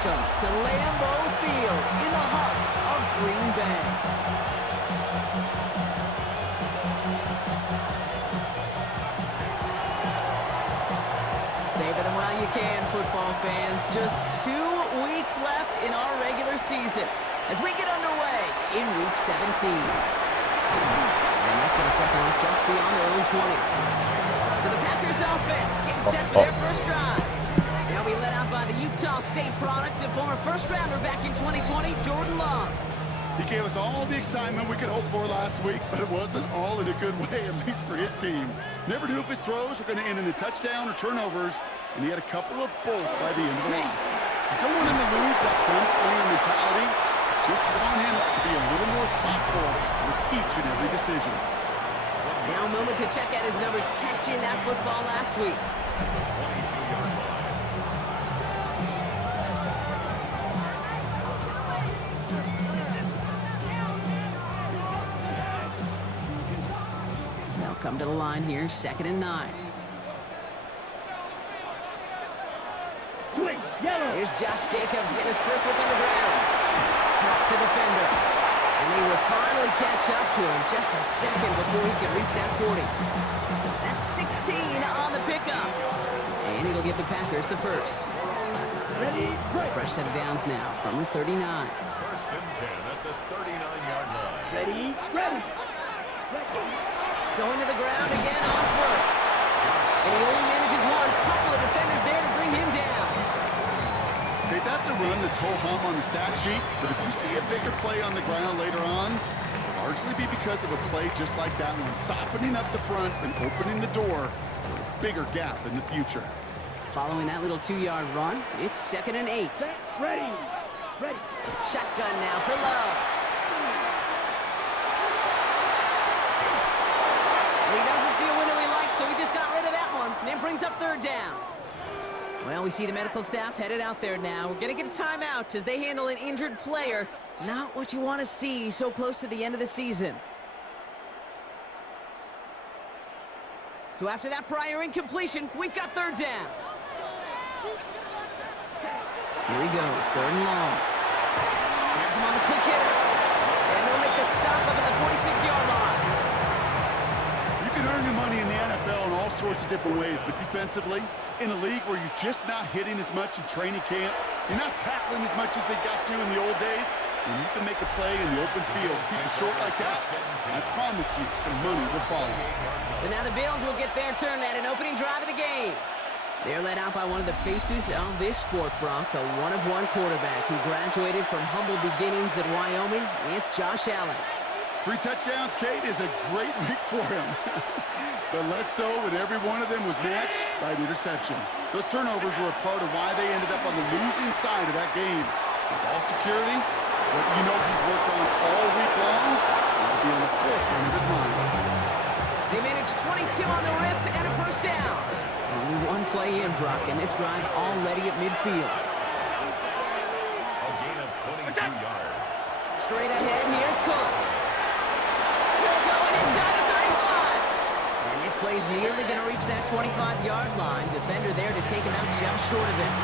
Welcome to Lambeau Field in the heart of Green Bay. Savor them while you can, football fans. Just 2 weeks left in our regular season as we get underway in Week 17. And that's going to set them up just beyond their own 20. So the Packers offense getting set for their first drive. They'll be led out by the Utah State product and former first-rounder back in 2020, Jordan Love. He gave us all the excitement we could hope for last week, but it wasn't all in a good way, at least for his team. Never knew if his throws were going to end in a touchdown or turnovers, and he had a couple of both by the end of the loss. You don't want him to lose that gunslinger mentality. Just want him to be a little more thoughtful with each and every decision. Now a moment to check out his numbers catching that football last week. They'll come to the line here, 2nd and 9. Here's Josh Jacobs getting his first look on the ground. Sacks the defender. And they will finally catch up to him just a second before he can reach that 40. That's 16 on the pickup. And it'll give the Packers the first. Ready? So a fresh set of downs now from the 39. First and 10 at the 39-yard line. Ready? Going to the ground again on first. And he only manages one. Couple of defenders there to bring him down. Okay, that's a run that's ho-hum on the stat sheet, but if you see a bigger play on the ground later on, it'll largely be because of a play just like that one, softening up the front and opening the door for a bigger gap in the future. Following that little 2-yard run, it's 2nd and 8. Ready? Shotgun now for Love. And he doesn't see a window he likes, so he just got rid of that one. And then brings up 3rd down. Well, we see the medical staff headed out there now. We're going to get a timeout as they handle an injured player. Not what you want to see so close to the end of the season. So after that prior incompletion, we've got 3rd down. Here he goes, 3rd and long. Has him on the quick hitter. And they'll make the stop up at the 46-yard line. You can earn your money in the NFL in all sorts of different ways, but defensively, in a league where you're just not hitting as much in training camp, you're not tackling as much as they got to in the old days, and you can make a play in the open field. Keep it short like that, I promise you some money will follow. So now the Bills will get their turn at an opening drive of the game. They're led out by one of the faces of this sport, Brock, a one-of-one quarterback who graduated from humble beginnings at Wyoming. It's Josh Allen. 3 touchdowns, Kate, is a great week for him. But less so when every one of them was matched by an interception. Those turnovers were a part of why they ended up on the losing side of that game. With ball security, what you know he's worked on all week long, will be on the forefront of his mind. They managed 22 on the rip and a first down. Only one play in, Brock, and this drive already at midfield. A gain of 22 yards. Straight ahead, here's Cook. Still going inside the 35. And this play's nearly going to reach that 25-yard line. Defender there to take him out just short of it.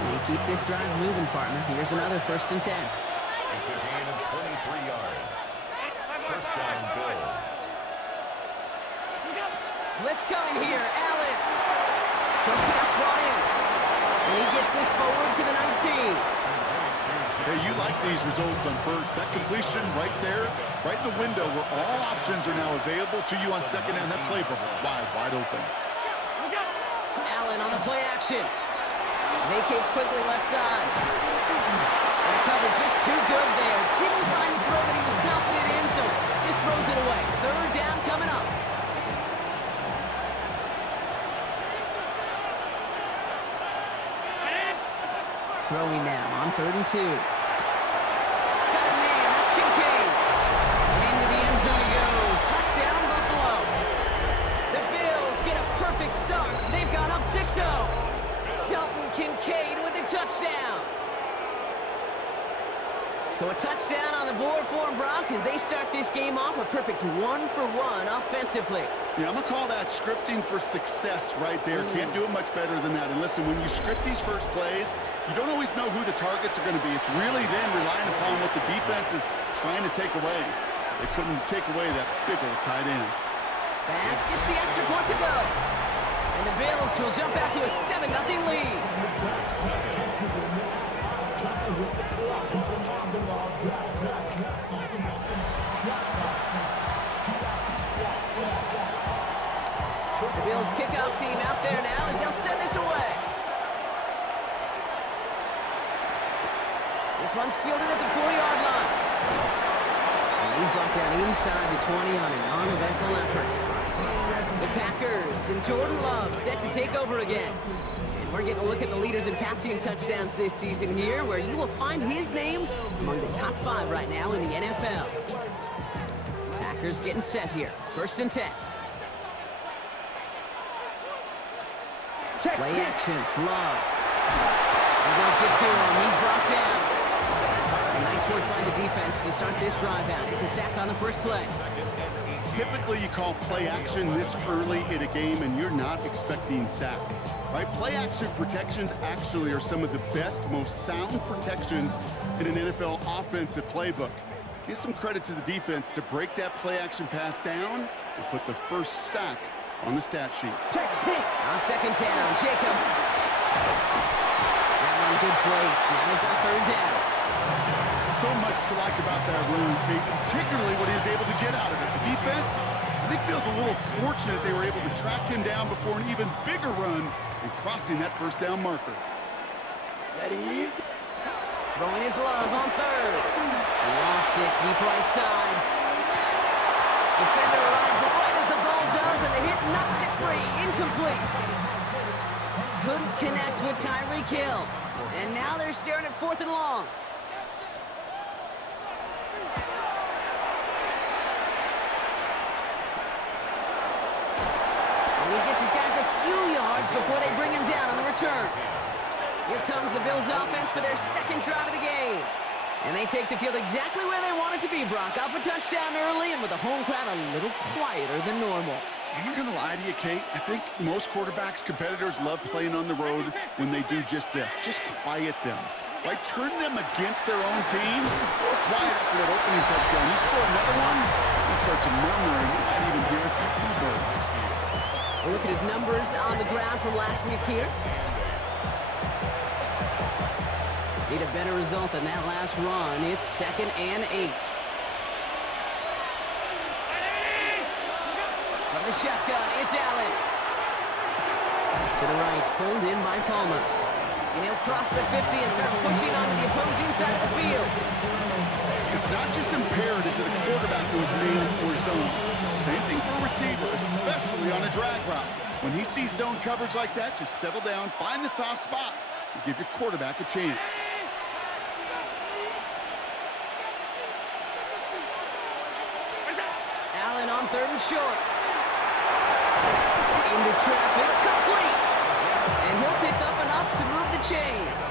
They keep this drive moving, partner. Here's another 1st and 10. It's a gain of 23 yards. First down, Bills. Blitz coming here, Allen. Short pass brought in. And he gets this forward to the 19. Hey, you like these results on first. That completion right there, right in the window where all options are now available to you on 2nd down. That playbook wide open. Allen on the play action. Vacates quickly left side. And the cover just too good there. Didn't find the throw that he was confident in, so just throws it away. 3rd down coming up. Throwing now on 3rd and 2. Got a man, that's Kincaid. And into the end zone he goes. Touchdown, Buffalo. The Bills get a perfect start. They've got up 6-0. Dalton Kincaid with a touchdown. So a touchdown on the board for them, Brock, as they start this game off a perfect 1-for-1 offensively. Yeah, I'm going to call that scripting for success right there. Can't do it much better than that. And listen, when you script these first plays, you don't always know who the targets are going to be. It's really then relying upon what the defense is trying to take away. They couldn't take away that big old tight end. Bass gets the extra point to go. And the Bills will jump out to a 7-0 lead. The Bills kickoff team out there now as they'll send this away. This one's fielded at the 4-yard line. And he's brought down inside the 20 on an uneventful effort. The Packers and Jordan Love set to take over again. And we're getting a look at the leaders in passing touchdowns this season here, where you will find his name among the top 5 right now in the NFL. Packers getting set here. 1st and 10. Play action, Love. The Bills get to him, he's brought down. And nice work by the defense to start this drive out. It's a sack on the first play. Typically, you call play action this early in a game, and you're not expecting sack. Right? Play action protections actually are some of the best, most sound protections in an NFL offensive playbook. Give some credit to the defense to break that play action pass down and put the first sack on the stat sheet. On 2nd down, Jacobs. That one good for 8. Now they've got 3rd down. So much to like about that run, Kate, particularly what he was able to get out of it. The defense, I think, feels a little fortunate they were able to track him down before an even bigger run and crossing that 1st down marker. Ready? Throwing his Love on 3rd. Lofts it deep right side. Defender arrives right as the ball does, and the hit knocks it free. Incomplete. Couldn't connect with Tyreek Hill. And now they're staring at 4th and long. And he gets his guys a few yards before they bring him down on the return. Here comes the Bills offense for their 2nd drive of the game. And they take the field exactly where they want it to be, Brock. Up a touchdown early, and with the home crowd a little quieter than normal. I'm not going to lie to you, Kate. I think most quarterbacks, competitors love playing on the road when they do just this. Just quiet them. Right? Turn them against their own team. Or quiet after that opening touchdown. You score another one, you start to murmur, and you might even hear a few bluebirds. A look at his numbers on the ground from last week here. Need a better result than that last run. It's 2nd and 8. From the shotgun, it's Allen. To the right, pulled in by Palmer. And he'll cross the 50 and start pushing onto the opposing side of the field. It's not just imperative that a quarterback goes man or zone. Same thing for a receiver, especially on a drag route. When he sees zone coverage like that, just settle down, find the soft spot, and give your quarterback a chance. Allen on 3rd and short. Into traffic, complete. And he'll pick up enough to move the chains.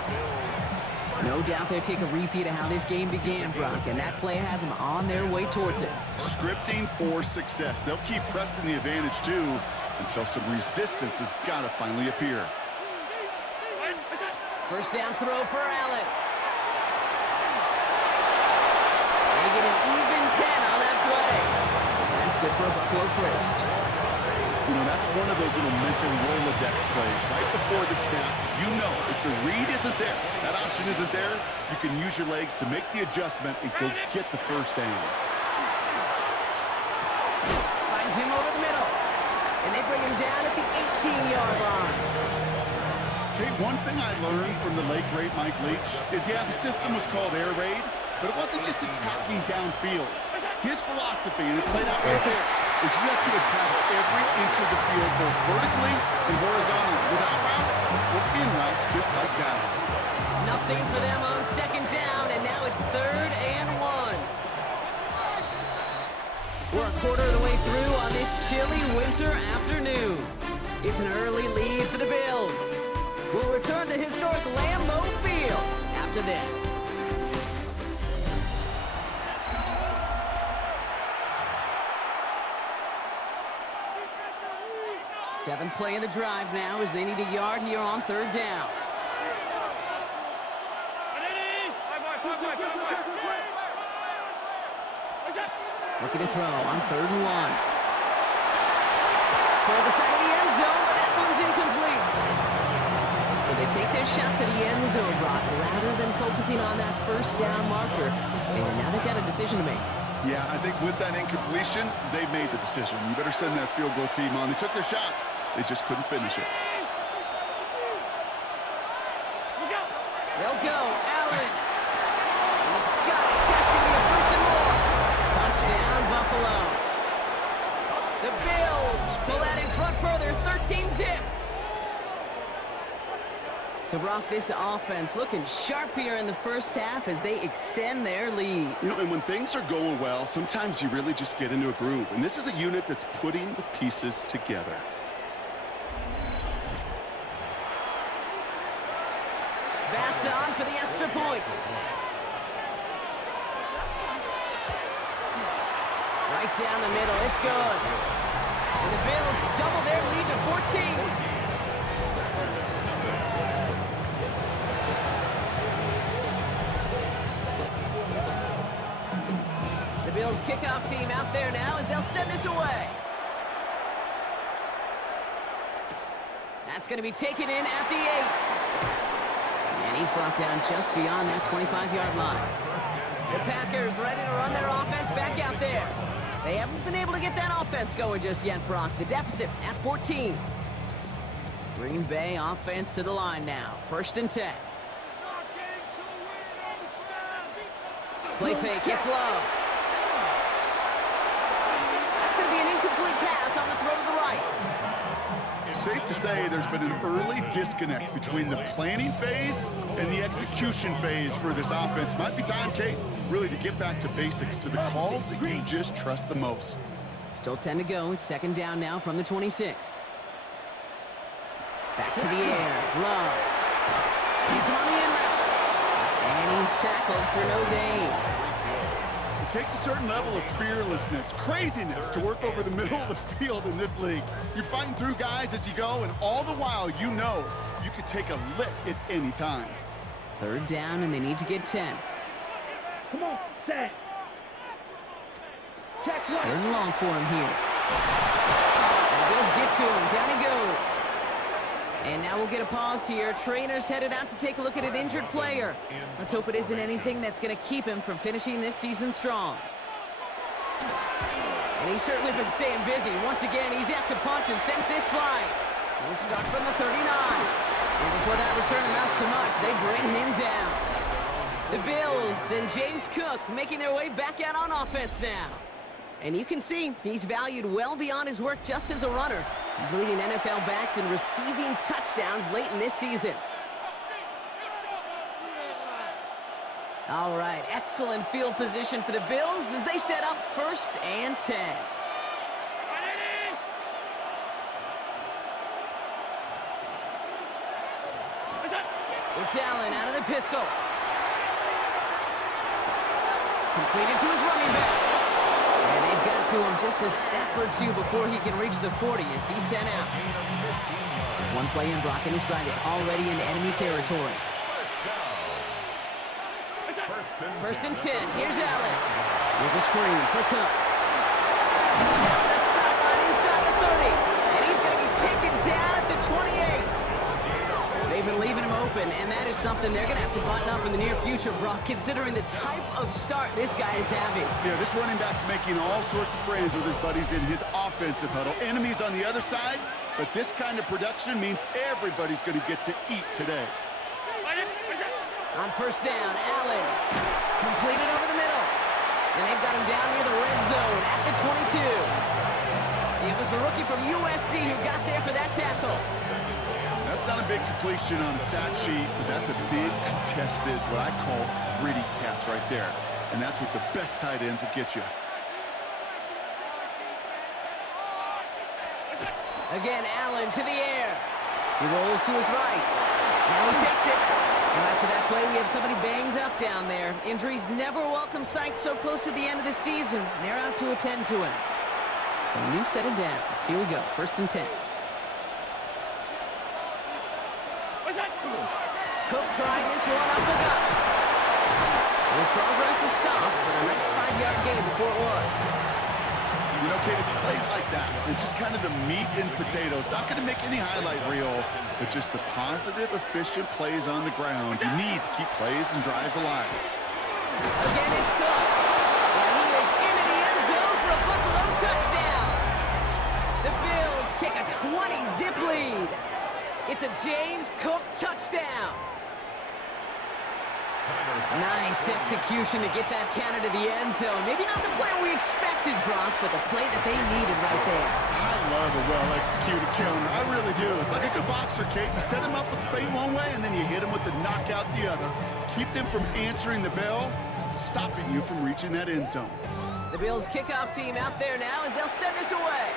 No doubt they'll take a repeat of how this game began, Brock, and that play has them on their way towards it. Scripting for success. They'll keep pressing the advantage, too, until some resistance has got to finally appear. 1st down throw for Allen. They get an even 10 on that play. That's good for a Buffalo first. You know, that's one of those little mental Rolodex plays. Right before the snap, you know if the read isn't there, that option isn't there, you can use your legs to make the adjustment and go get the 1st down. Finds him over the middle. And they bring him down at the 18-yard line. Okay, one thing I learned from the late, great Mike Leach is, yeah, the system was called air raid, but it wasn't just attacking downfield. His philosophy, and it played out right there, is you have to attack every inch of the field, both vertically and horizontally, without routes or in routes, just like that. Nothing for them on 2nd down, and now it's 3rd and 1. We're a quarter of the way through on this chilly winter afternoon. It's an early lead for the Bills. We'll return to historic Lambeau Field after this. play of the drive now as they need a yard here on third down. Looking to throw on 3rd and 1. Toward the side of the end zone, but that one's incomplete. So they take their shot for the end zone, Brock, rather than focusing on that first down marker. And now they've got a decision to make. Yeah, I think with that incompletion, they made the decision. You better send that field goal team on. They took their shot. They just couldn't finish it. They'll go. Allen. He's got it. That's going to be a 1st and more. Touchdown, Buffalo. The Bills pull that in front further. 13-zip. So, Brock, this offense looking sharp here in the first half as they extend their lead. You know, and when things are going well, sometimes you really just get into a groove. And this is a unit that's putting the pieces together. Bass on for the extra point. Right down the middle. It's good. And the Bills double their lead to 14. Bills kickoff team out there now as they'll send this away. That's going to be taken in at the 8. And he's brought down just beyond that 25-yard line. The Packers ready to run their offense back out there. They haven't been able to get that offense going just yet, Brock. The deficit at 14. Green Bay offense to the line now. 1st and 10. Play fake, gets Love. Incomplete pass on the throw to the right. Safe to say there's been an early disconnect between the planning phase and the execution phase for this offense. Might be time, Kate, really to get back to basics, to the calls that you just trust the most. Still 10 to go. It's 2nd down now from the 26. Back to the air. Love. He's on the in route. And he's tackled for no gain. It takes a certain level of fearlessness, craziness to work over the middle of the field in this league. You're fighting through guys as you go, and all the while you know you could take a lick at any time. 3rd down, and they need to get 10. Come on, set. Check 3rd and long for him here. And the Bills get to him. Down he goes. And now we'll get a pause here. Trainers headed out to take a look at an injured player. Let's hope it isn't anything that's going to keep him from finishing this season strong. And he's certainly been staying busy. Once again, he's out to punt and sends this flying. He'll start from the 39. And before that return amounts to much, they bring him down. The Bills and James Cook making their way back out on offense now. And you can see he's valued well beyond his work just as a runner. He's leading NFL backs in receiving touchdowns late in this season. All right, excellent field position for the Bills as they set up 1st and 10. It's Allen out of the pistol. Completed to his running back. And they've got to him just a step or two before he can reach the 40 as he's sent out. One play in, Brock, and his drive is already into enemy territory. 1st and 10. Here's Allen. Here's a screen for Cook. Down the sideline inside the 30. And he's going to be taken down at the 28. They've been leaving him open, and that is something they're going to have to button up in the near future, Brock, considering the type of start this guy is having. Yeah, this running back's making all sorts of friends with his buddies in his offensive huddle. Enemies on the other side, but this kind of production means everybody's going to get to eat today. On 1st down, Allen completed over the middle. And they've got him down near the red zone at the 22. It was the rookie from USC who got there for that tackle. That's not a big completion on a stat sheet, but that's a big contested, what I call gritty catch right there. And that's what the best tight ends will get you. Again, Allen to the air. He rolls to his right. Now he takes it. And after that play, we have somebody banged up down there. Injuries never a welcome sight so close to the end of the season. They're out to attend to him. So a new set of downs. Here we go, 1st and 10. Cook trying this one up the gut. His progress is soft, but a nice 5-yard gain before it was. You know, Kate, it's plays like that. It's just kind of the meat and potatoes. Not going to make any highlight reel, but just the positive, efficient plays on the ground. You need to keep plays and drives alive. Again, it's Cook. And he is into the end zone for a Buffalo touchdown. The Bills take a 20-zip lead. It's a James Cook touchdown. Nice execution to get that counter to the end zone. Maybe not the play we expected, Brock, but the play that they needed right there. I love a well-executed counter. I really do. It's like a good boxer, Kate. You set him up with feint one way, and then you hit him with the knockout the other. Keep them from answering the bell, stopping you from reaching that end zone. The Bills kickoff team out there now as they'll send this away.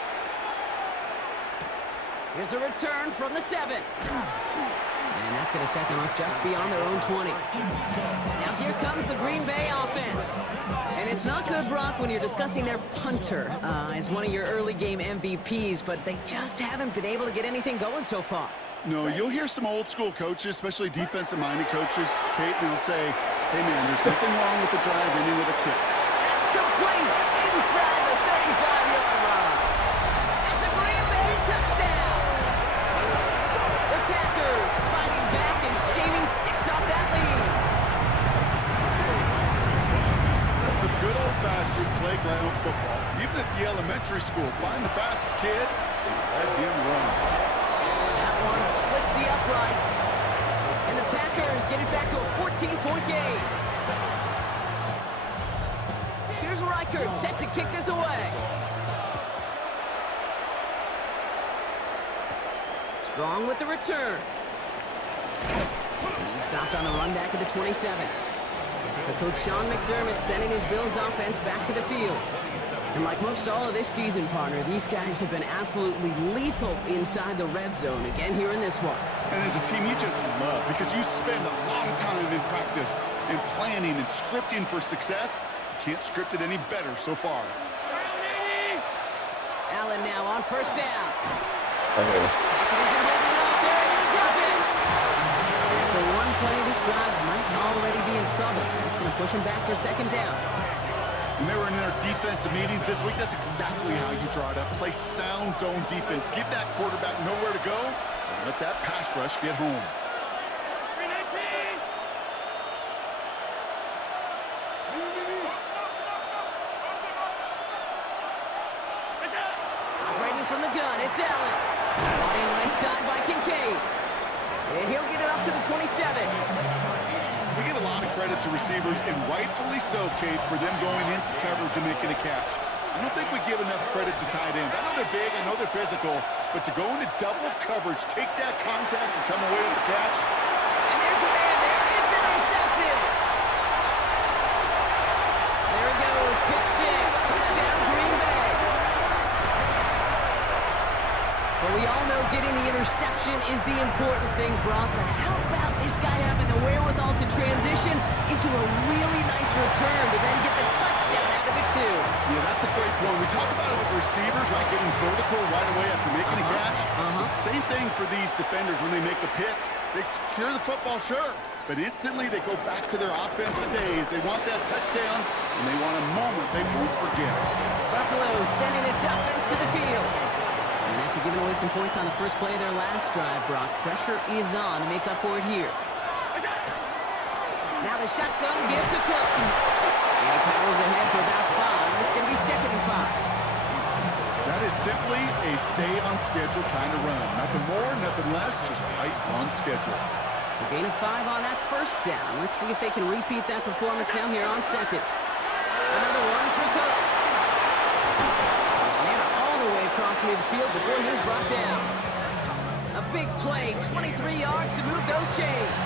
Here's a return from the 7. And that's going to set them up just beyond their own 20. Now here comes the Green Bay offense. And it's not good, Brock, when you're discussing their punter as one of your early game MVPs, but they just haven't been able to get anything going so far. No, you'll hear some old school coaches, especially defensive-minded coaches, Kate, and they'll say, hey, man, there's nothing wrong with the drive ending with a kick. That's complete inside the 35-yard line. That's a Green Bay touchdown. The Packers fighting back and shaving 6 off that lead. That's some good old-fashioned playground football. Even at the elementary school, find the fastest kid and let him run. That one splits the uprights. And the Packers get it back to a 14-point game. Here's Reichert set to kick this away. Strong with the return. He stopped on the run back at the 27. So Coach Sean McDermott sending his Bills offense back to the field. And like most all of this season, partner, these guys have been absolutely lethal inside the red zone. Again here in this one. And as a team, you just love, because you spend a lot of time in practice and planning and scripting for success. You can't script it any better so far. Allen now on first down. After one play of this drive, might already be in trouble. That's going to push him back for second down. When they were in their defensive meetings this week, that's exactly how you draw it up. Play sound zone defense. Give that quarterback nowhere to go, and let that pass rush get home. Operating from the gun, it's Allen. Brought in right side by Kincaid. And he'll get it up to the 27. We give a lot of credit to receivers, and rightfully so, Kate, for them going into coverage and making a catch. I don't think we give enough credit to tight ends. I know they're big, I know they're physical, but to go into double coverage, take that contact, and come away with the catch. And there's a man there. It's intercepted. There it goes. Pick 6. Touchdown, Green Bay. But we all know getting the interception is the important thing, Brock. But how about this guy having the wherewithal to transition into a really nice return to then get the touchdown out of it, too? Yeah, that's a great point. We talk about it with receivers, right, getting vertical right away after making a catch. Same thing for these defenders when they make a pick. They secure the football, sure, but instantly they go back to their offensive days. They want that touchdown, and they want a moment they won't forget. Buffalo sending its offense to the field. And after giving away some points on the first play of their last drive, Brock, pressure is on to make up for it here. Now the shotgun give to Cook. And he powers ahead for about 5. It's going to be 2nd and 5. That is simply a stay-on-schedule kind of run. Nothing more, nothing less, just right on schedule. So gain of 5 on that first down. Let's see if they can repeat that performance now here on 2nd. Another one for Cook. Across midfield before he was brought down. A big play, 23 yards to move those chains.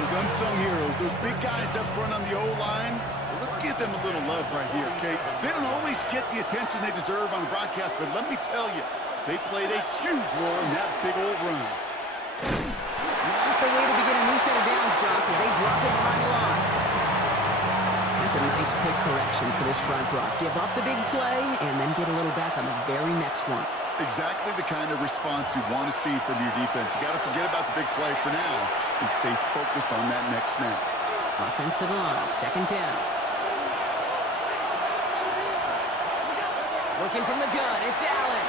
Those unsung heroes, those big guys up front on the O-line, well, let's give them a little love right here, okay? They don't always get the attention they deserve on the broadcast, but let me tell you, they played a huge role in that big old run. Not the way to begin a new set of downs, Brock, as they drop it behind the line. That's a nice quick correction for this front, Brock. Give up the big play and then get a little back on the very next one. Exactly the kind of response you want to see from your defense. You got to forget about the big play for now and stay focused on that next snap. Offense to the line, second down. Working from the gun, it's Allen.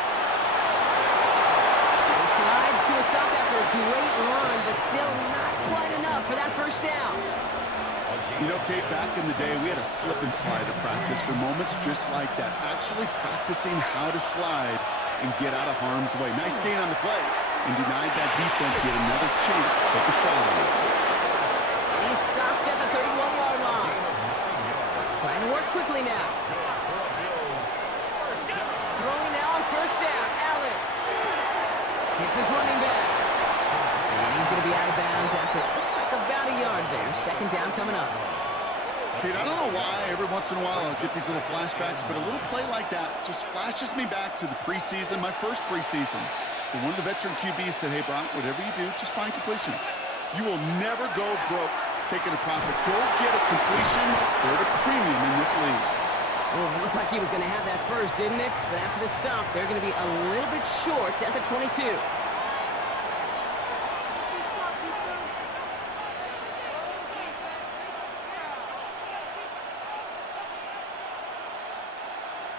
He slides to a stop after a great run, but still not quite enough for that first down. You know, Kate, back in the day, we had a slip and slide at practice for moments just like that. Actually practicing how to slide and get out of harm's way. Nice gain on the play and denied that defense yet another chance to take a shot on it. And he's stopped at the 31-yard line. Trying to work quickly now. Throwing now on first down. Allen hits his running back. And he's going to be out of bounds after it looks like about a yard there. Second down coming up. Kate, I don't know why every once in a while I'll get these little flashbacks, but a little play like that just flashes me back to the preseason, my first preseason. And one of the veteran QBs said, hey, Brock, whatever you do, just find completions. You will never go broke taking a profit. Go get a completion. They're at a premium in this league. Oh, it looked like he was going to have that first, didn't it? But after the stop, they're going to be a little bit short at the 22.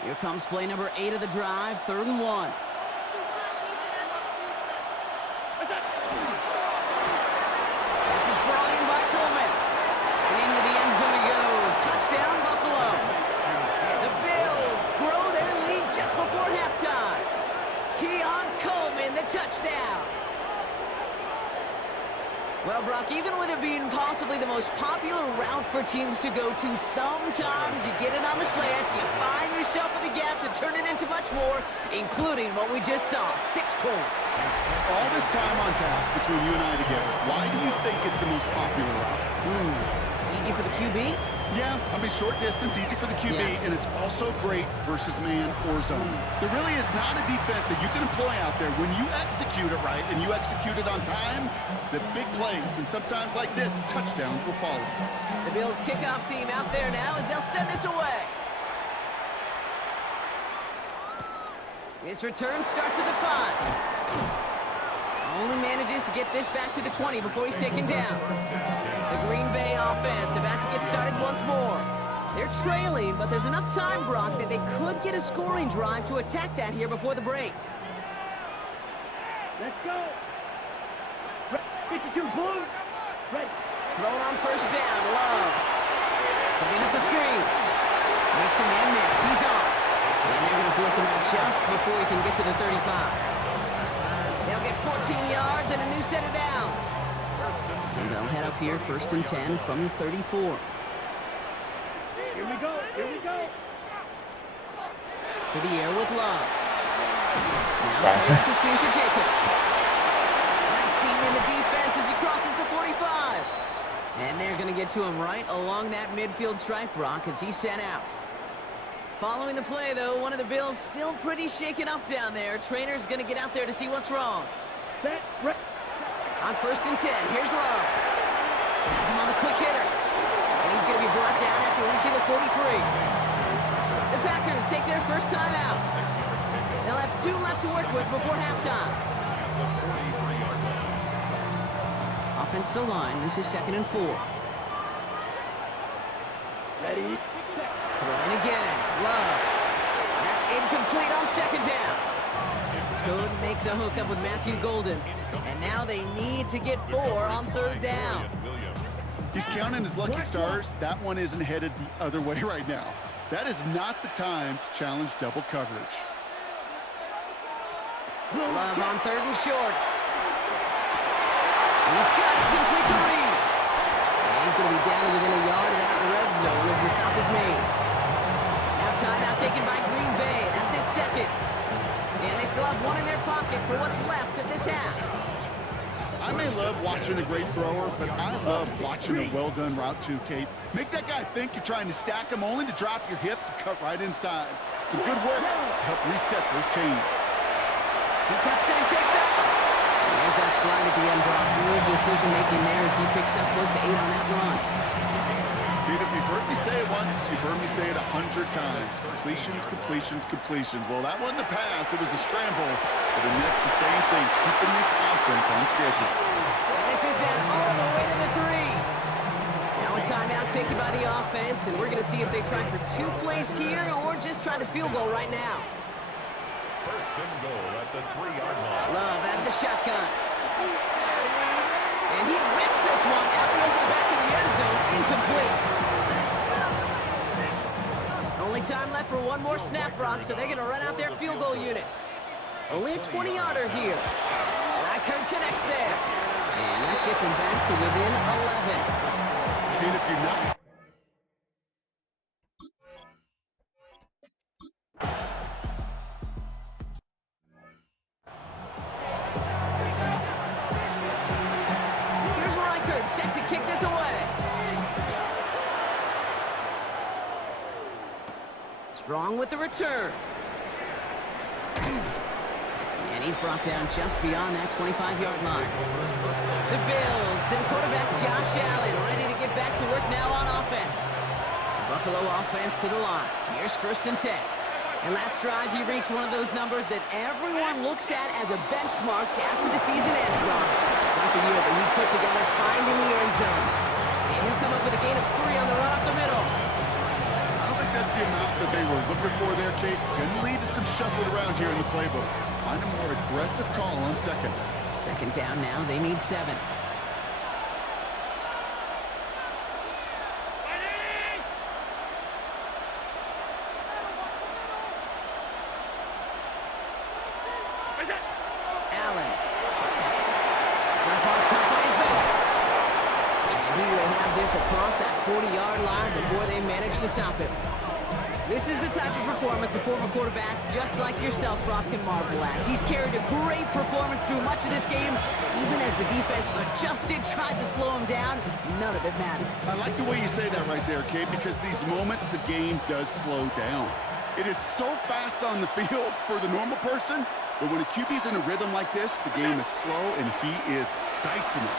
Here comes play number 8 of the drive, 3rd and 1. This is brought in by Coleman. And into the end zone he goes. Touchdown, Buffalo. The Bills grow their lead just before halftime. Keon Coleman, the touchdown. Well, Brock, even with it being possibly the most popular route for teams to go to, sometimes you get it on the slants, you find yourself in the gap to turn it into much more, including what we just saw, 6 points. All this time on task between you and I together, why do you think it's the most popular route? Easy for the QB? Yeah, I mean, short distance, easy for the QB, and it's also great versus man or zone. There really is not a defense that you can employ out there. When you execute it right and you execute it on time, the big plays, and sometimes like this, touchdowns will follow. The Bills kickoff team out there now as they'll send this away. This return starts at the 5. Only manages to get this back to the 20 before he's taken down. The Green Bay offense about to get started once more. They're trailing, but there's enough time, Brock, that they could get a scoring drive to attack that here before the break. Let's go. 52 blue. Ready. Throwing on first down, Love. Setting up the screen. Makes a man miss. He's off. And they're going to force him out just before he can get to the 35. They'll get 14 yards and a new set of downs. So they'll head up here, 1st and 10 from the 34. Here we go. Here we go. To the air with Love. Now setting up the screen for Jacobs. Nice seam in the defense as he crosses the 45. And they're going to get to him right along that midfield stripe, Brock, as he's sent out. Following the play, though, one of the Bills still pretty shaken up down there. Trainer's going to get out there to see what's wrong. Set. On 1st and 10, here's Love. Has him on the quick hitter. And he's going to be brought down after reaching the 43. The Packers take their first time out. They'll have 2 left to work with before halftime. Offensive line, this is 2nd and 4. Ready. Throwing again, Love. That's incomplete on 2nd down. Couldn't make the hook up with Matthew Golden. And now they need to get 4 on 3rd down. He's counting his lucky stars. That one isn't headed the other way right now. That is not the time to challenge double coverage. Love on 3rd and short. He's got it complete to Reed. And he's going to be down to within a yard of that red zone as the stop is made. Now timeout taken by Green Bay. That's it, 2nd. And they still have 1 in their pocket for what's left of this half. I may love watching a great thrower, but I love watching a well-done route too, Kate. Make that guy think you're trying to stack him only to drop your hips and cut right inside. Some good work to help reset those chains. He tucks it and takes out. And there's that slide at the end, Brock. Good decision-making there as he picks up close to 8 on that run. Kate, if you've heard me say it once, you've heard me say it 100 times. Completions, completions, completions. Well, that wasn't a pass. It was a scramble. But the Nets, the same thing, keeping this offense on schedule. And this is down all the way to the 3. Now a timeout taken by the offense, and we're going to see if they try for 2 plays here or just try the field goal right now. First and goal at the 3-yard line. Love out of the shotgun. And he whips this one out and over the back of the end zone. Incomplete. Only time left for one more snap, Brock, so they're going to run out their field goal unit. Only a 20-yarder here. Rackard connects there. And that gets him back to within 11. And if you're not... Set to kick this away. Strong with the return. And he's brought down just beyond that 25-yard line. The Bills and quarterback Josh Allen ready to get back to work now on offense. Buffalo offense to the line. Here's 1st and 10. And last drive, he reached one of those numbers that everyone looks at as a benchmark after the season ends, Ron. Not the year that he's put together, finding the end zone. And he'll come up with a gain of 3 on the run up the middle. I don't think that's the amount that they were looking for there, Kate. Can lead to some shuffle around here in the playbook. Find a more aggressive call on second. Second down now, they need 7. Allen. Jump off cut by his back. And he will have this across that 40-yard line before they manage to stop him. This is the type of performance a former quarterback just like yourself, Brock, can marvel at. He's carried a great performance through much of this game. Even as the defense adjusted, tried to slow him down, none of it mattered. I like the way you say that right there, Kate, because these moments the game does slow down. It is so fast on the field for the normal person, but when a QB's in a rhythm like this, the game is slow and he is dicing it.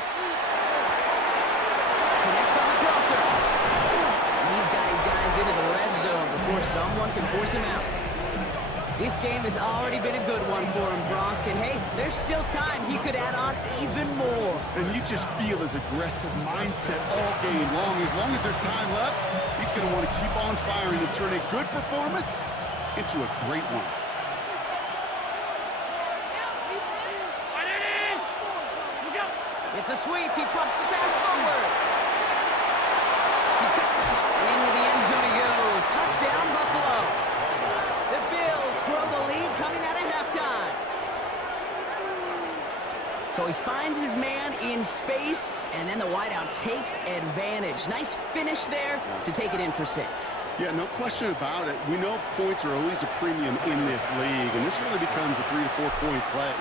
Connects on the crosser. And he's got his guys into the red zone before someone can force him out. This game has already been a good one for him, Brock. And hey, there's still time he could add on even more. And you just feel his aggressive mindset all game long. As long as there's time left, he's going to want to keep on firing and turn a good performance into a great one. It's a sweep. He pumps the pass forward. He cuts it. Into the end zone he goes. Touchdown, Buffalo. The Bills grow the lead coming out of halftime. So he finds his man in space, and then the wideout takes advantage. Nice finish there to take it in for 6. Yeah, no question about it. We know points are always a premium in this league, and this really becomes a 3 to 4 point play.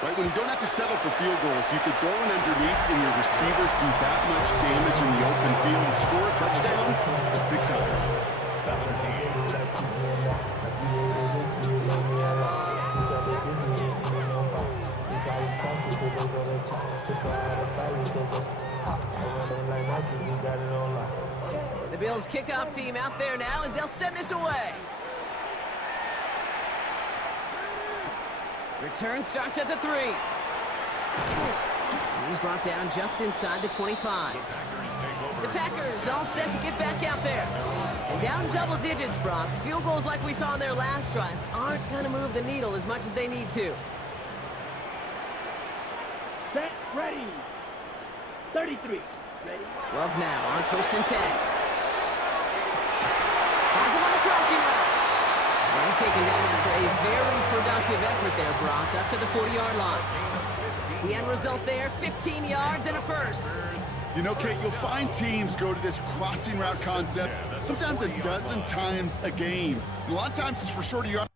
Right, when you don't have to settle for field goals, you can throw it underneath and your receivers do that much damage in the open field and score a touchdown. It's big time. 17. The Bills kickoff team out there now as they'll send this away. Return starts at the 3. And he's brought down just inside the 25. The Packers all set to get back out there. And down double digits, Brock. Field goals like we saw in their last drive aren't going to move the needle as much as they need to. Set, ready. 33. Ready. Love now on 1st and 10. Finds him on the crossing route. And he's taken down after a very productive effort there, Brock, up to the 40-yard line. The end result there, 15 yards and a first. You know, Kate, you'll find teams go to this crossing route concept sometimes a dozen times a game. And a lot of times it's for shorter yards.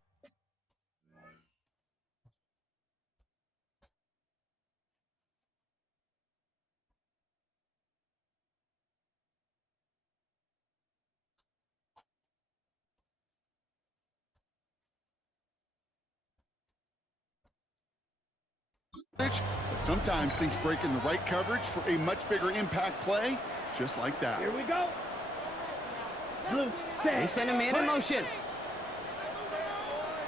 But sometimes things break in the right coverage for a much bigger impact play, just like that. Here we go. Blue, They send a man in motion.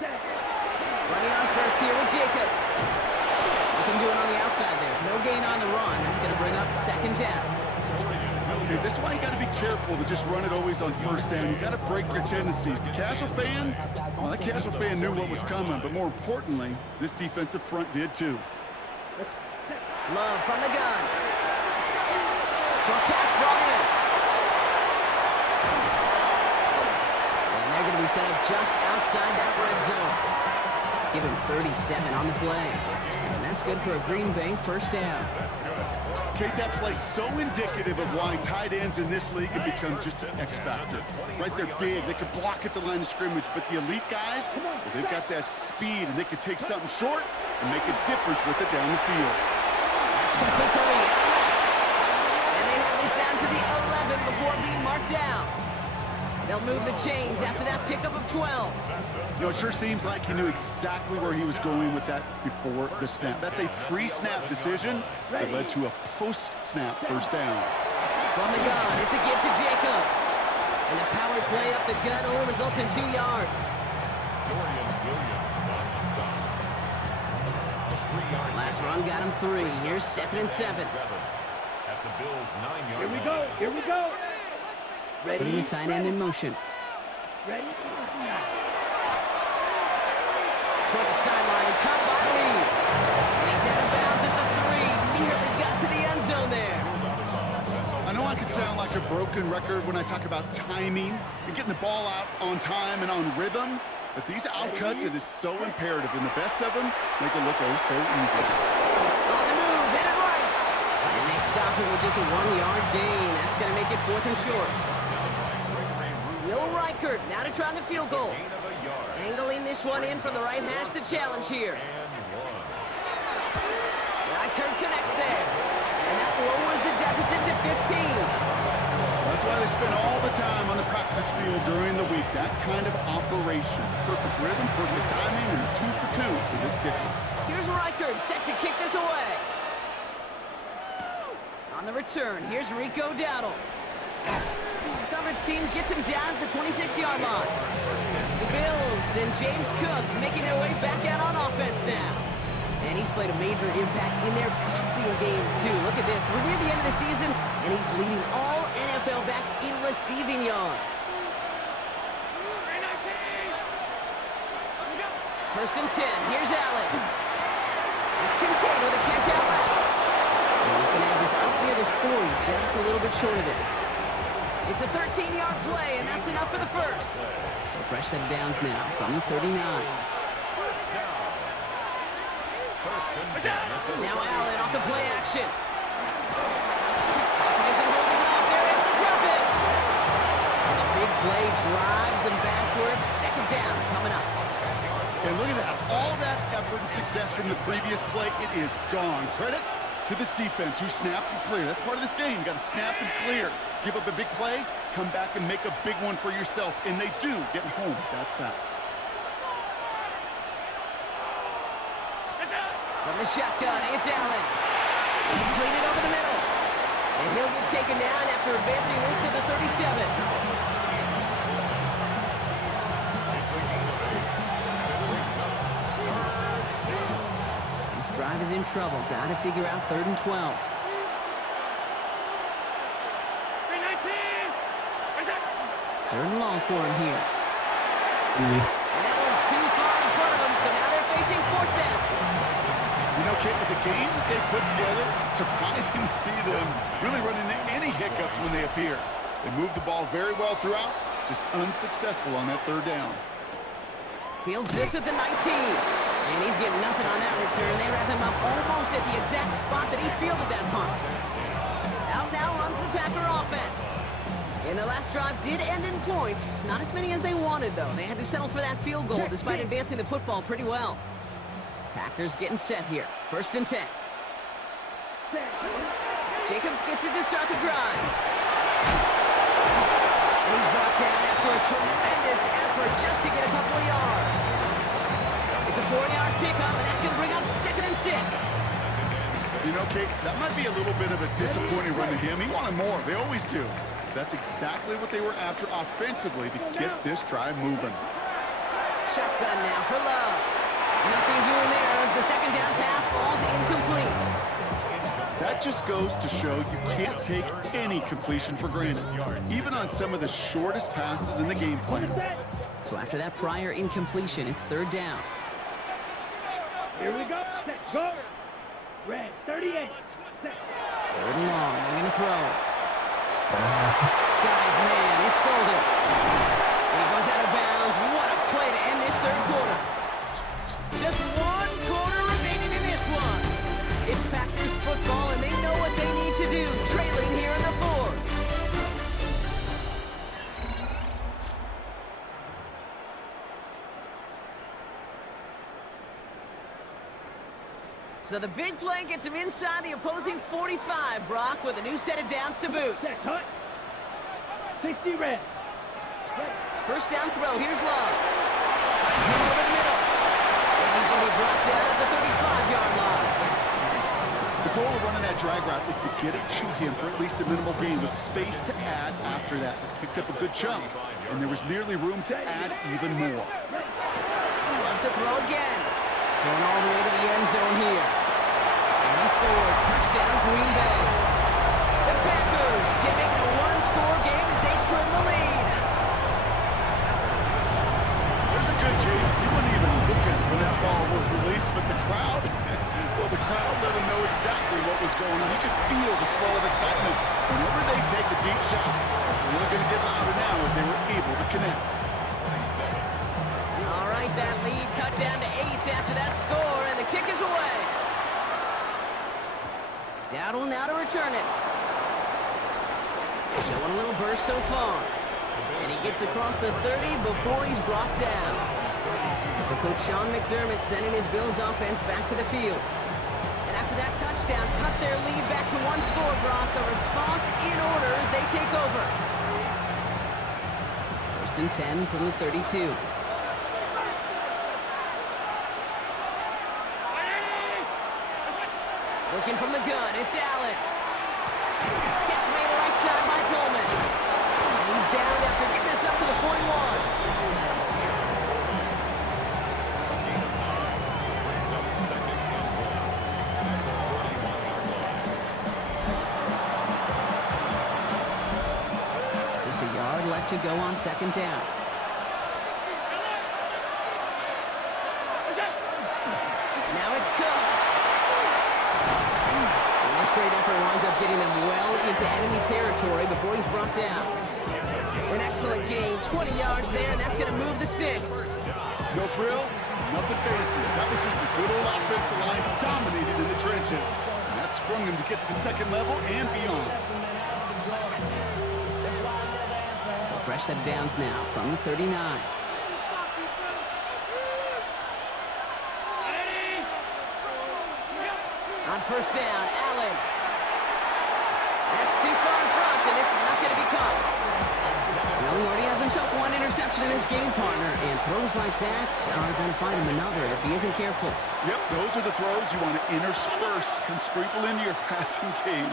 Running on first here with Jacobs. Nothing doing on the outside there. No gain on the run. That's going to bring up second down. Okay, this is why you got to be careful to just run it always on first down. You got to break your tendencies. The casual fan, well, that casual fan knew what was coming, but more importantly, this defensive front did too. Love from the gun. Short pass brought in. And they're going to be set up just outside that red zone. Give him 37 on the play. And that's good for a Green Bay first down. Okay, that play's so indicative of why tight ends in this league have become just an X factor. Right, they're big, they can block at the line of scrimmage, but the elite guys, well, they've got that speed, and they can take something short and make a difference with it down the field. That's complete to Lee, out left. And they hold this down to the 11 before being marked down. They'll move the chains after that pickup of 12. You know, it sure seems like he knew exactly where he was going with that before the snap. That's a pre-snap decision that led to a post-snap first down. From the gun, it's a give to Jacobs. And the power play up the gut only results in 2 yards. Last run got him 3. Here's 2nd and 7. At the Bills' 9-yard here we line. go, here we go. Ready? Putting the tight end in motion. Ready? Toward the sideline and caught by Lee. And he's out of bounds at the 3. Nearly got to the end zone there. I know I could sound like a broken record when I talk about timing and getting the ball out on time and on rhythm, but these outcuts, it is so imperative, and the best of them make it look oh so easy. On the move, hit it right. And they stop him with just a 1-yard gain. That's going to make it 4th and short. Will Reichert now to try the field goal. Angling this one in from the right hash, the challenge here. Reichert connects there. And that lowers the deficit to 15. That's why they spend all the time on the practice field during the week. That kind of operation. Perfect rhythm, perfect timing, and 2 for 2 for this kicker. Here's Reichert set to kick this away. On the return, here's Rico Dowdle. The coverage team gets him down at the 26-yard line. The Bills and James Cook making their way back out on offense now. And he's played a major impact in their passing game, too. Look at this. We're near the end of the season, and he's leading all NFL backs in receiving yards. 1st and 10. Here's Allen. It's Kincaid with a catch out left. And he's going to have this up near the 40, just a little bit short of it. It's a 13-yard play, and that's enough for the first. So fresh set of downs now from the 39. Now Allen off the play action. Pocket isn't holding up. They're able to drop it. And the big play drives them backwards. 2nd down coming up. And look at that. All that effort and success from the previous play, it is gone. Credit to this defense who snapped and cleared. That's part of this game. You got to snap and clear. Give up a big play, come back and make a big one for yourself. And they do get home with that sack. From the shotgun, it's Allen. Completed over the middle. And he'll get taken down after advancing this to the 37. This drive is in trouble. Got to figure out 3rd and 12. 3rd and long for him here. And that one's too far in front of them, so now they're facing 4th down. You know, Kate, with the game that they've put together, it's surprising to see them really run into any hiccups when they appear. They move the ball very well throughout, just unsuccessful on that 3rd down. Fields this at the 19. And he's getting nothing on that return. They wrap him up almost at the exact spot that he fielded that punt. Out now runs the Packer offense. And the last drive did end in points. Not as many as they wanted, though. They had to settle for that field goal despite advancing the football pretty well. Packers getting set here. 1st and 10. Jacobs gets it to start the drive. And he's brought down after a tremendous effort just to get a couple of yards. It's a 4-yard pickup, and that's going to bring up 2nd and 6. You know, Kate, that might be a little bit of a disappointing run to him. He wanted more. They always do. That's exactly what they were after offensively to get this drive moving. Shotgun now for Love. Nothing doing there as the second down pass falls incomplete. That just goes to show you can't take any completion for granted, even on some of the shortest passes in the game plan. So after that prior incompletion, it's third down. Here we go. Set, go. Red, 38. Set. Third and long. They're going to throw. Guys, man, it's golden. And he goes out of bounds. What a play to end this third quarter. Just one quarter remaining in this one. It's Packers football, and they know what they need to do, trailing here in the fourth. So the big play gets him inside the opposing 45, Brock, with a new set of downs to boot. Set, cut. 60 red. First down throw, here's Love. Finds him over the middle. And he's going to be brought down at the 35-yard line. The goal of running that drag route is to get it to him for at least a minimal gain with space to add after that. They picked up a good chunk, and there was nearly room to add even more. Loves to throw again. Going all the way to the end zone here. And he scores. Touchdown, Green Bay. The Packers can make it a one-score game as they trim the lead. There's a good chance he wasn't even looking when that ball was released, but the crowd, well, the crowd let him know exactly what was going on. You could feel the swell of excitement. Whenever they take a deep shot, it's only going to get louder now as they were able to connect. All right, that lead cut down to 8 after that score, and the kick is away. Dowdle now to return it. Showing a little burst so far. And he gets across the 30 before he's brought down. So Coach Sean McDermott sending his Bills offense back to the field. And after that touchdown, cut their lead back to one score, Brock. A response in order as they take over. First and 10 from the 32. Looking from the gun, it's Allen. Catch made right side by Coleman. And he's down after getting this up to the 41. Just a yard left to go on second down. Now it's Cook. This great effort winds up getting him well into enemy territory before he's brought down. An excellent game, 20 yards there, and that's going to move the sticks. No frills, nothing fancy. That was just a good old offensive line dominated in the trenches. And that sprung him to get to the second level and beyond. So fresh set of downs now from the 39. On first down, Allen. That's too far in front, and it's not going to be caught. Well, he already has himself one interception in his game, partner, and throws like that are going to find him another if he isn't careful. Yep, those are the throws you want to intersperse and sprinkle into your passing game,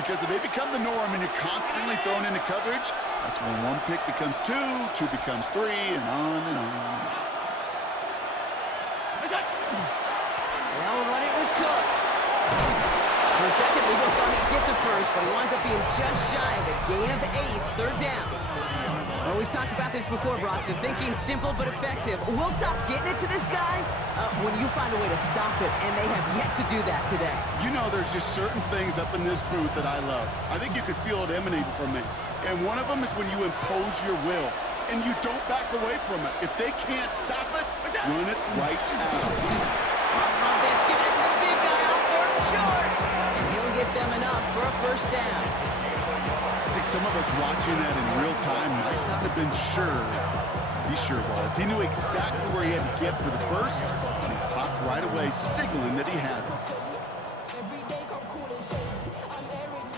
because if they become the norm and you're constantly thrown into coverage, that's when one pick becomes two, two becomes three, and on and on. Well, run it with Cook. For a second, we both thought he'd get the first, but he winds up being just shy of a gain of 8, third down. Well, we've talked about this before, Brock. The thinking's simple but effective. We'll stop getting it to this guy when you find a way to stop it, and they have yet to do that today. You know, there's just certain things up in this booth that I love. I think you could feel it emanating from me. And one of them is when you impose your will, and you don't back away from it. If they can't stop it, run it right out. Love this, giving it to the big guy off third and short. And he'll get them enough for a first down. I think some of us watching that in real time might not have been sure. He sure was. He knew exactly where he had to get for the first, and he popped right away, signaling that he had it.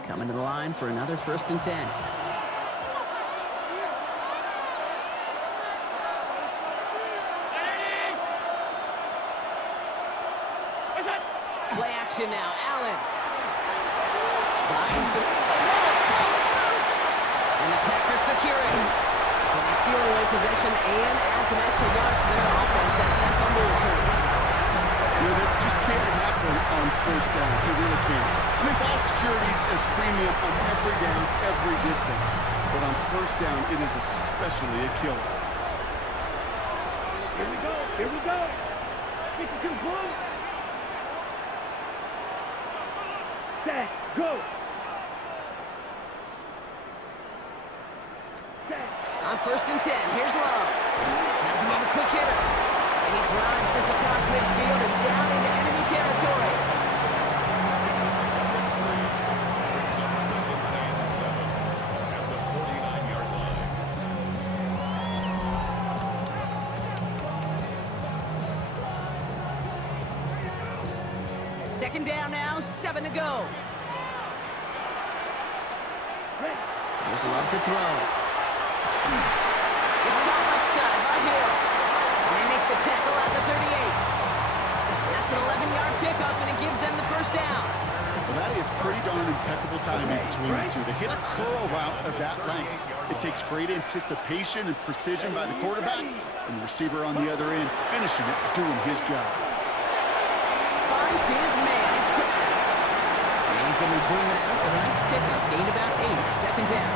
Coming to the line for another first and 10. Play action now, Allen. Finds him. No, the ball is loose. And secure it. So they steal away possession and add some extra yards for their offense after that fumble return. This just can't happen on first down. It really can't. I mean, ball security is a premium on every down, every distance. But on first down, it is especially a killer. Here we go. Here we go. 52 blue. Set. Go. Set. On 1st and 10, here's Love. Has him on the quick hitter. And he drives this across midfield and down into enemy territory. At the 49-yard line. Second down now, 7 to go. Ready. Here's Love to throw. It's caught offside by Hill. And they make the tackle at the 38. That's an 11-yard pickup, and it gives them the first down. Well, that is pretty darn impeccable timing between the two. To hit a curl route of that length, it takes great anticipation and precision by the quarterback, and the receiver on the other end finishing it, doing his job. Finds his man. It's Griffin. And he's going to be driven out, but a nice pickup. Gained about 8. Second down.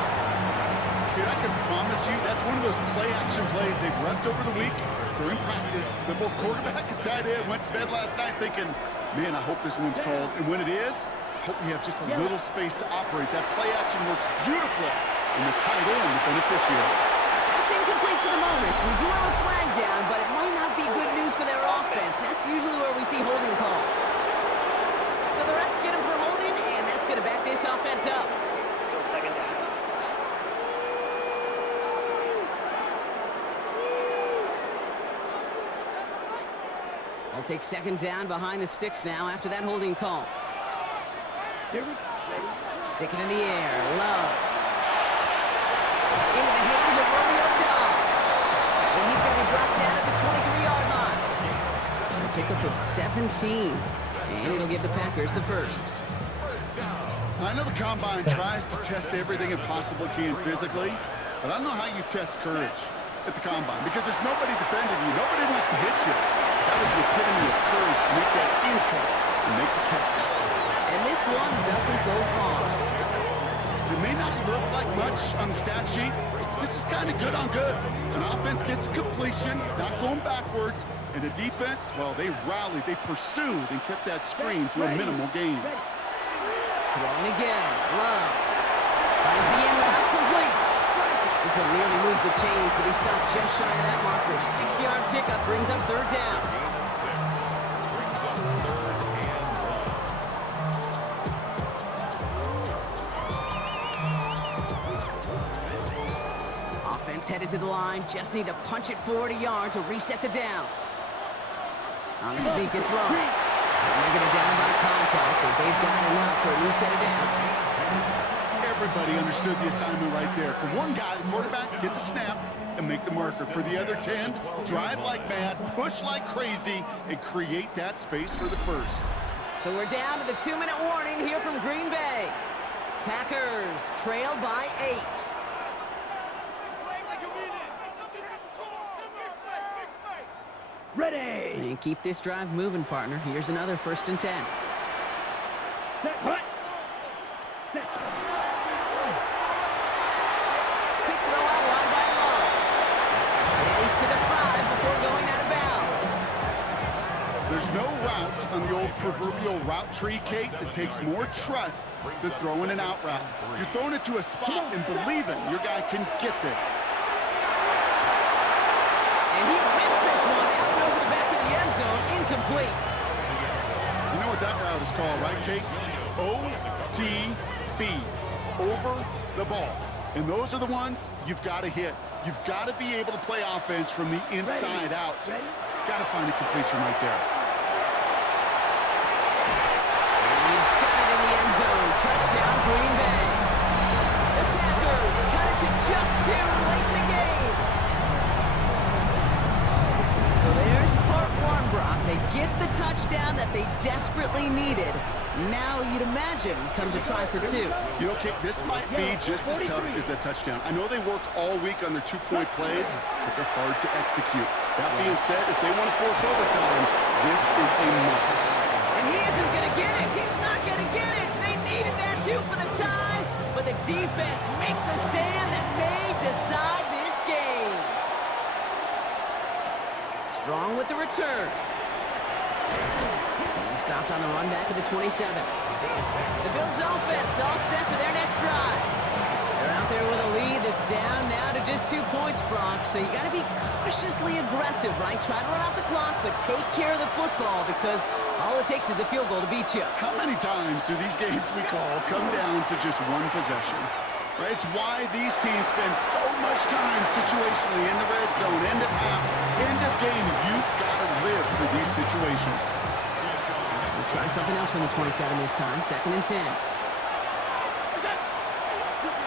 Dude, I can promise you that's one of those play-action plays they've repped over the week. They're in practice. They're both quarterback and tight end. Went to bed last night thinking, man, I hope this one's called. And when it is, I hope we have just a little space to operate. That play-action works beautifully. And the tight end, the beneficiary. That's incomplete for the moment. We do have a flag down, but it might not be good news for their offense. That's usually where we see holding calls. So the refs get him for holding, and that's going to back this offense up. So second down. I'll take second down behind the sticks now after that holding call. Here we go. Ready. Stick it in the air. Love. Into the hands of Romeo Dobbs. And he's going to be brought down at the 23-yard line. A pickup of 17. And it'll give the Packers the first. I know the Combine tries to test everything it possibly can physically, but I don't know how you test courage at the Combine because there's nobody defending you. Nobody wants to hit you. That was the epitome of courage to make that impact and make the catch. And this one doesn't go far. It may not look like much on the stat sheet. This is kind of good on good. An offense gets a completion, not going backwards, and the defense, well, they rallied, they pursued, and kept that screen to a minimal gain. Throwing again. Love. Finds the end route complete. This one nearly moves the chains, but he stopped just shy of that marker. 6-yard pickup brings up third down. Brings up 3rd and 1. Offense headed to the line. Just need to punch it forward a yard to reset the downs. On the sneak, it's Love. And they're going to down by contact as they've got enough for a new set of downs. Everybody understood the assignment right there. For one guy, the quarterback, get the snap and make the marker. For the other 10, drive like mad, push like crazy, and create that space for the first. So we're down to the 2-minute warning here from Green Bay. Packers trail by 8. Ready. And keep this drive moving, partner. Here's another 1st and 10. Set. Hut. Set. Quick throw out wide by Love. And he's to the 5 before going out of bounds. There's no route on the old proverbial route tree, Kate, that takes more trust than throwing an out route. You're throwing it to a spot and believing your guy can get there. And he rips this one out and over the back of the end zone. Incomplete. You know what that route is called, right, Kate? OTB, over the ball. And those are the ones you've got to hit. You've got to be able to play offense from the inside out. Got to find a completion right there. And he's got it in the end zone. Touchdown, Green Bay. The Packers cut it to just 2 late in the game. So there's part 1, Brock. They get the touchdown that they desperately needed. Now you'd imagine comes a try for two. You know, Kate, this might be just as tough as that touchdown. I know they work all week on their two-point plays, but they're hard to execute. That being said, if they want to force overtime, this is a must. And he isn't going to get it. He's not going to get it. They needed that too for the tie, but the defense makes a stand that may decide this game. Strong with the return. Stopped on the run back of the 27. The Bills offense all set for their next drive. They're out there with a lead that's down now to just 2 points, Brock. So you got to be cautiously aggressive, right? Try to run out the clock, but take care of the football because all it takes is a field goal to beat you. How many times do these games we call come down to just one possession? Right? It's why these teams spend so much time situationally in the red zone, end of half, end of game. You got to live for these situations. Try something else from the 27 this time. 2nd and 10.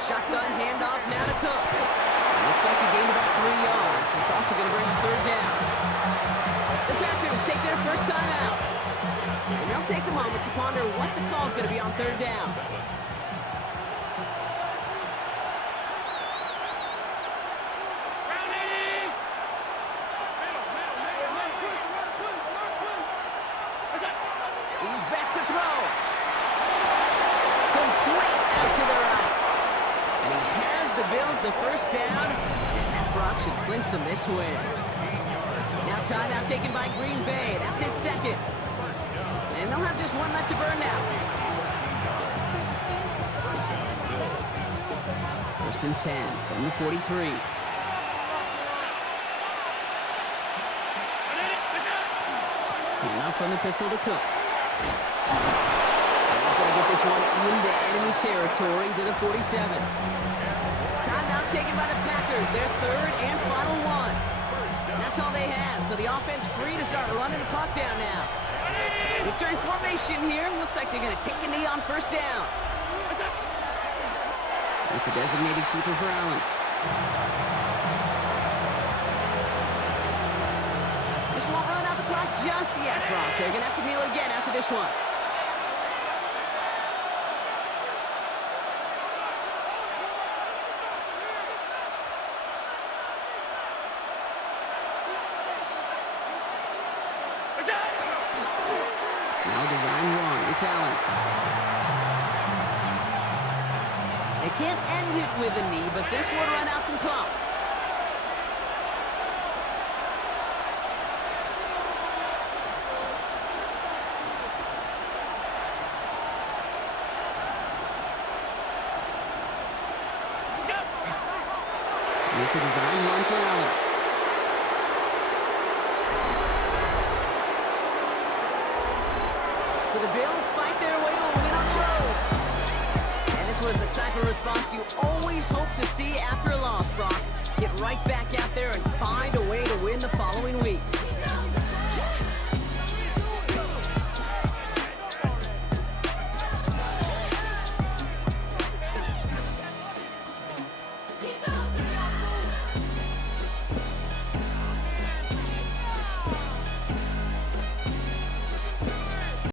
Shotgun handoff now to Cook. Looks like he gained about 3 yards. It's also going to bring up 3rd down. The Packers take their first time out. And they'll take a moment to ponder what the call is going to be on 3rd down. He's back to throw. Complete out to the right. And he has the Bills the first down. And that Brock should clinch them this win. Now timeout taken by Green Bay. That's it, 2nd. And they'll have just 1 left to burn now. 1st and 10 from the 43. And now from the pistol to Cook. He's going to get this one into enemy territory to the 47. Timeout taken by the Packers, their 3rd and final one. That's all they had, so the offense free to start running the clock down now. Victory formation here. Looks like they're going to take a knee on 1st down. It's a designated keeper for Allen. This won't run out the clock just yet, Brock. They're going to have to kneel again after this one. Now design wrong. It's Allen. They can't end it with a knee, but this would run out some clock. It's a design run for Allen. So the Bills fight their way to a win on the road. And this was the type of response you always hope to see after a loss, Brock. Get right back out there and find a